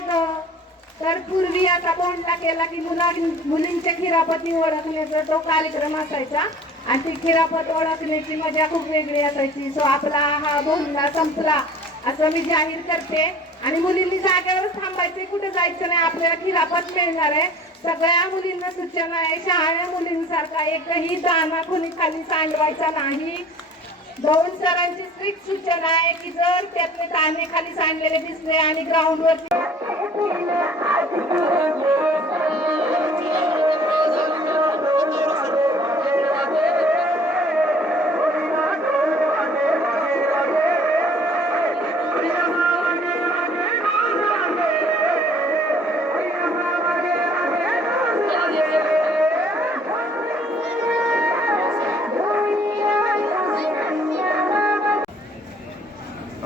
होतं तर पूर्वी आता बोंडला केला की मुलींच्या खिरापती ओळखण्याचा तो कार्यक्रम असायचा आणि ती खिरापत ओळखण्याची मजा खूप वेगळी असायची. सो आपला हा बोंडला संपला असं मी जाहीर करते आणि मुलींनी जागेवरच थांबायचे, कुठे जायचं नाही, आपल्याला खिरापत मिळणार आहे. सगळ्या मुलींना सूचना आहे, शहाण्या मुलींसारखा एकही दाना कुणी खाली सांडवायचा नाही. दौंड सरांची स्ट्रिक्ट सूचना आहे की जर त्यातले दाणे खाली सांडलेले दिसले आणि ग्राउंडवर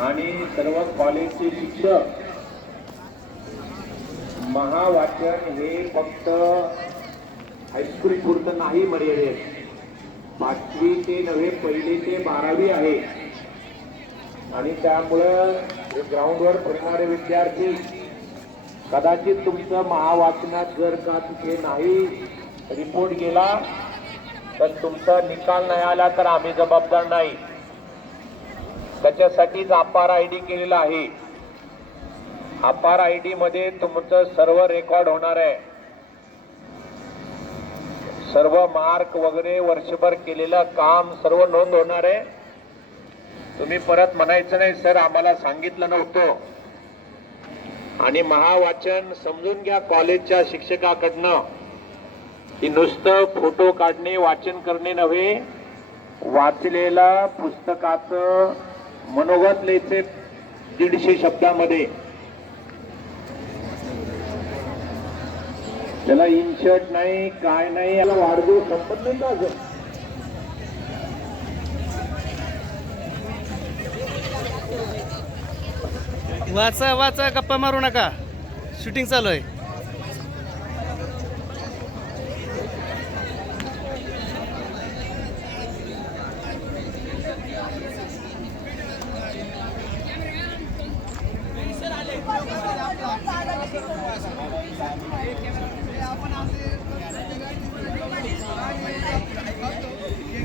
आणि सर्व कॉलेजचे शिक्षक महावाचन हे फक्त हायस्कूल पुरतं नाही मर्यादित, 5वी ते नव्हे 1ली ते 12वी आहे आणि त्यामुळं ग्राउंडवर फिरणारे विद्यार्थी कदाचित तुमचं महावाचनात जर का तिथे नाही रिपोर्ट गेला तर तुमचा निकाल नाही आला तर आम्ही जबाबदार नाही. त्याच्यासाठीच अपार आयडी केलेला आहे. अपार आयडी मध्ये तुमचं सर्व रेकॉर्ड होणार आहे, सर्व मार्क वगैरे वर्षभर केलेलं काम सर्व नोंद होणार आहे. तुम्ही परत म्हणायचं नाही सर आम्हाला सांगितलं नव्हतं. आणि महावाचन समजून घ्या कॉलेजच्या शिक्षकाकडनं की नुसतं फोटो काढणे वाचन करणे नव्हे, वाचलेला पुस्तकाचं मनोगत लिहायचे 150 शब्दामध्ये. त्याला इन्शर्ट नाही काय नाही, याला वाढदिवस संपत नाही का अजून. वाचा वाचा, गप्पा मारू नका, शूटिंग चालू आहे.